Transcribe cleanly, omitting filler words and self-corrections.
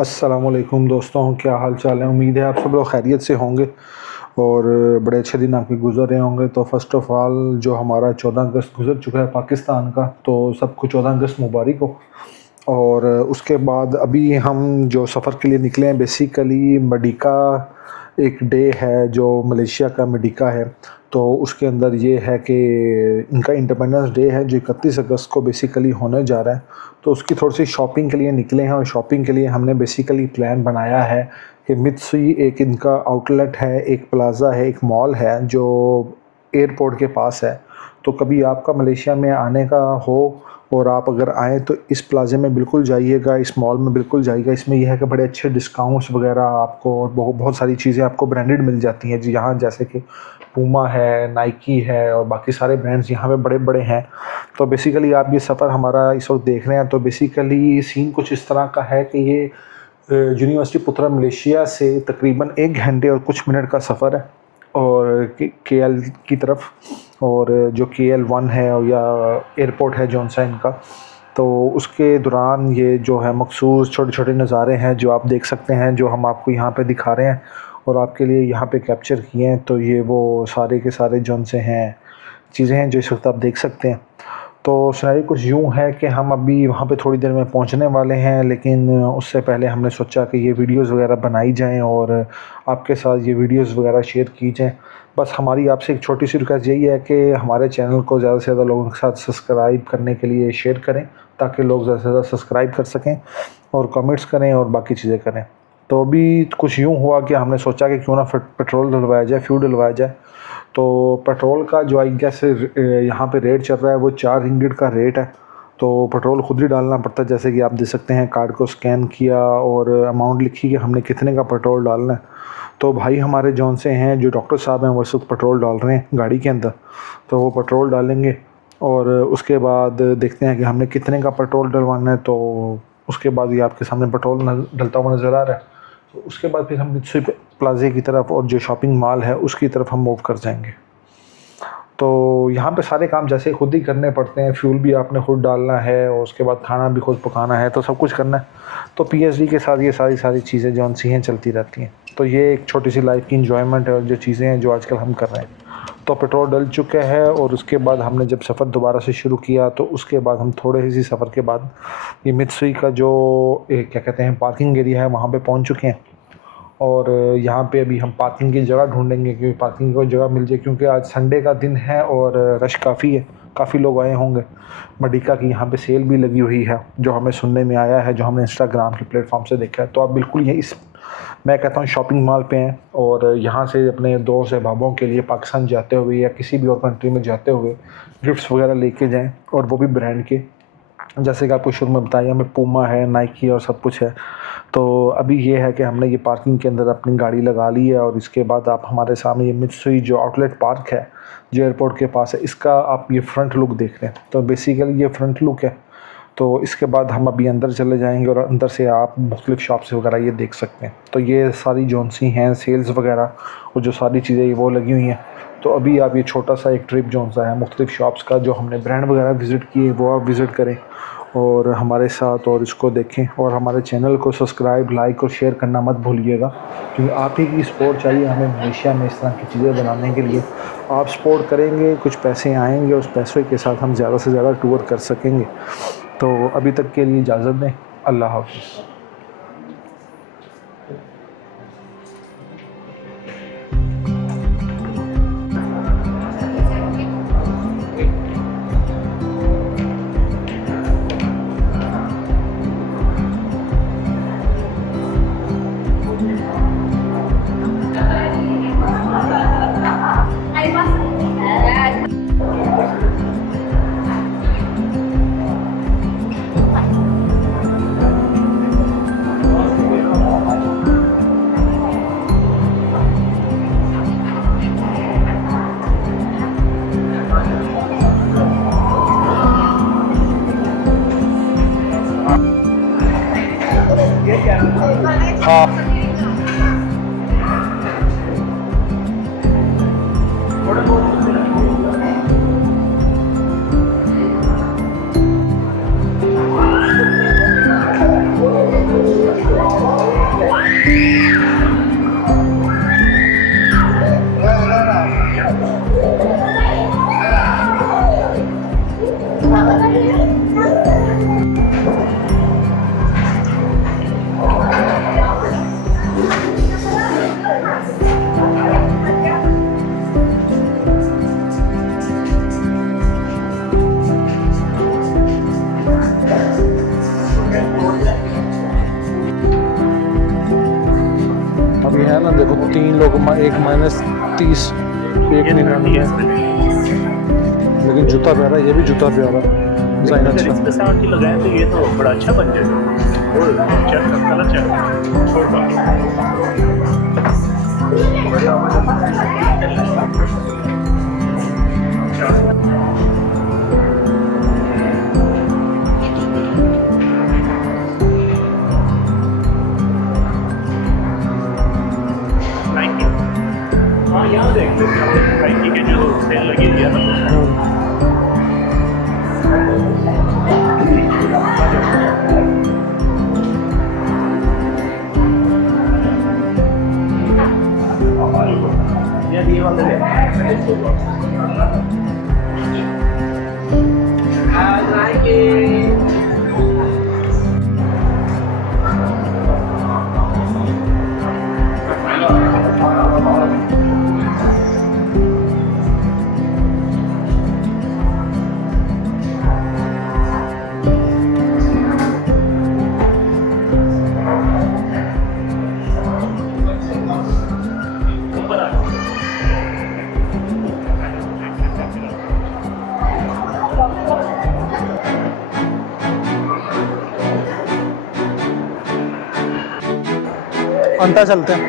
अस्सलामुअलैकुम दोस्तों, क्या हाल चाल है। उम्मीद है आप सब लोग खैरियत से होंगे और बड़े अच्छे दिन आपके गुजर रहे होंगे। तो फ़र्स्ट ऑफ़ ऑल जो हमारा 14 अगस्त गुजर चुका है पाकिस्तान का, तो सबको 14 अगस्त मुबारक हो। और उसके बाद अभी हम जो सफ़र के लिए निकले हैं, बेसिकली मडिका एक डे है जो मलेशिया का मडिका है। तो उसके अंदर ये है कि इनका इंडिपेंडेंस डे है जो 31 अगस्त को बेसिकली होने जा रहा है। तो उसकी थोड़ी सी शॉपिंग के लिए निकले हैं और शॉपिंग के लिए हमने बेसिकली प्लान बनाया है कि मित्सुई एक इनका आउटलेट है, एक प्लाज़ा है, एक मॉल है जो एयरपोर्ट के पास है। तो कभी आपका मलेशिया में आने का हो और आप अगर आएँ तो इस प्लाज़े में बिल्कुल जाइएगा, इस मॉल में बिल्कुल जाइएगा। इसमें यह है कि बड़े अच्छे डिस्काउंट्स वगैरह आपको और बहुत सारी चीज़ें आपको ब्रांडेड मिल जाती हैं जी। यहाँ जैसे कि पूमा है, नाइकी है और बाकी सारे ब्रांड्स यहाँ पे बड़े-बड़े हैं। तो बेसिकली आप ये सफ़र हमारा इस वक्त देख रहे हैं, तो बेसिकली सीन कुछ इस तरह का है कि ये यूनिवर्सिटी पुत्रा मलेशिया से तकरीबन 1 घंटे और कुछ मिनट का सफ़र है और KL की तरफ। और जो KL1 है या एयरपोर्ट है जौन सा इनका, तो उसके दौरान ये जो है मखसूस छोटे-छोटे नज़ारे हैं जो आप देख सकते हैं, जो हम आपको यहाँ पे दिखा रहे हैं और आपके लिए यहाँ पे कैप्चर किए हैं। तो ये वो सारे के सारे जौन से हैं चीज़ें हैं जो इस वक्त आप देख सकते हैं। तो सिनेरियो कुछ यूँ है कि हम अभी वहाँ पे थोड़ी देर में पहुँचने वाले हैं, लेकिन उससे पहले हमने सोचा कि ये वीडियोज़ वगैरह बनाई जाएँ और आपके साथ ये वीडियोज़ वगैरह शेयर की जाएँ। बस हमारी आपसे एक छोटी सी रिक्वेस्ट यही है कि हमारे चैनल को ज़्यादा से ज़्यादा लोगों के साथ सब्सक्राइब करने के लिए शेयर करें, ताकि लोग ज़्यादा से ज़्यादा सब्सक्राइब कर सकें और कमेंट्स करें और बाकी चीज़ें करें। तो अभी कुछ यूँ हुआ कि हमने सोचा कि क्यों ना पेट्रोल डलवाया जाए, फ्यूल डलवाया जाए। तो पेट्रोल का जो आई गेस यहाँ पे रेट चल रहा है वो 4 रिंगिट का रेट है। तो पेट्रोल खुद ही डालना पड़ता है, जैसे कि आप देख सकते हैं कार्ड को स्कैन किया और अमाउंट लिखी कि हमने कितने का पेट्रोल डालना है। तो भाई हमारे जौन से हैं जो डॉक्टर साहब हैं वो इस वक्त पेट्रोल डाल रहे हैं गाड़ी के अंदर। तो वो पेट्रोल डालेंगे और उसके बाद देखते हैं कि हमने कितने का पेट्रोल डलवाना है। तो उसके बाद ये आपके सामने पेट्रोल डलता हुआ नज़र आ रहा है। तो उसके बाद फिर हम मित्सुई प्लाज़े की तरफ और जो शॉपिंग मॉल है उसकी तरफ हम मूव कर जाएंगे। तो यहाँ पे सारे काम जैसे खुद ही करने पड़ते हैं, फ्यूल भी आपने खुद डालना है और उसके बाद खाना भी खुद पकाना है, तो सब कुछ करना है। तो PSD के साथ ये सारी चीज़ें जौन सी हैं चलती रहती हैं। तो ये एक छोटी सी लाइफ की इंजॉयमेंट है और जो चीज़ें हैं जो आजकल हम कर रहे हैं। तो पेट्रोल डल चुका है और उसके बाद हमने जब सफ़र दोबारा से शुरू किया तो उसके बाद हम थोड़े ही सफ़र के बाद ये मित्सुई का जो क्या कहते हैं पार्किंग एरिया है वहाँ पे पहुँच चुके हैं। और यहाँ पे अभी हम पार्किंग की जगह ढूंढेंगे कि पार्किंग को जगह मिल जाए, क्योंकि आज संडे का दिन है और रश काफ़ी है, काफ़ी लोग आए होंगे। मडिका की यहाँ पे सेल भी लगी हुई है जो हमें सुनने में आया है, जो हमने इंस्टाग्राम के प्लेटफॉर्म से देखा है। तो आप बिल्कुल ये मैं कहता हूँ शॉपिंग मॉल पे हैं और यहाँ से अपने दोस्त अहबाबों के लिए पाकिस्तान जाते हुए या किसी भी और कंट्री में जाते हुए गिफ्ट्स वगैरह लेके जाएँ, और वो भी ब्रांड के। जैसे कि आपको शुरू में बताया हमें पूमा है, नाइकी और सब कुछ है। तो अभी ये है कि हमने ये पार्किंग के अंदर अपनी गाड़ी लगा ली है और इसके बाद आप हमारे सामने ये मित्सुई जो आउटलेट पार्क है जो एयरपोर्ट के पास है, इसका आप ये फ्रंट लुक देख रहे हैं। तो बेसिकली ये फ्रंट लुक है। तो इसके बाद हम अभी अंदर चले जाएंगे और अंदर से आप मुख्तलिफ़ शॉप्स वगैरह ये देख सकते हैं। तो ये सारी जौनसी हैं सेल्स वगैरह और जो सारी चीज़ें वो लगी हुई हैं। तो अभी आप ये छोटा सा एक ट्रिप जौन सा है मुख्तलिफ़ शॉप्स का जो हमने ब्रांड वगैरह विज़िट किए वो आप विज़िट करें और हमारे साथ और इसको देखें। और हमारे चैनल को सब्सक्राइब, लाइक और शेयर करना मत भूलिएगा, क्योंकि आप ही की सपोर्ट चाहिए हमें मलेशिया में इस तरह की चीज़ें बनाने के लिए। आप सपोर्ट करेंगे, कुछ पैसे आएंगे, उस पैसों के साथ हम ज़्यादा से ज़्यादा टूर कर सकेंगे। तो अभी तक के लिए इजाज़त दें। अल्लाह हाफ़िज़। हाँ ना, देखो 3 लोग, एक -30, एक 99, लेकिन जूता प्यारा, ये भी जूता प्यारा, डिजाइन अगर अच्छा। इस पे 60 की लगाएं तो ये तो बड़ा अच्छा बन जाएगा। और चेक कर, कलर चेक छोड़ हाँ यहाँ देख लेते नाइकी के जो सेल लगी हुई है ना। ये वाले अंता चलते हैं।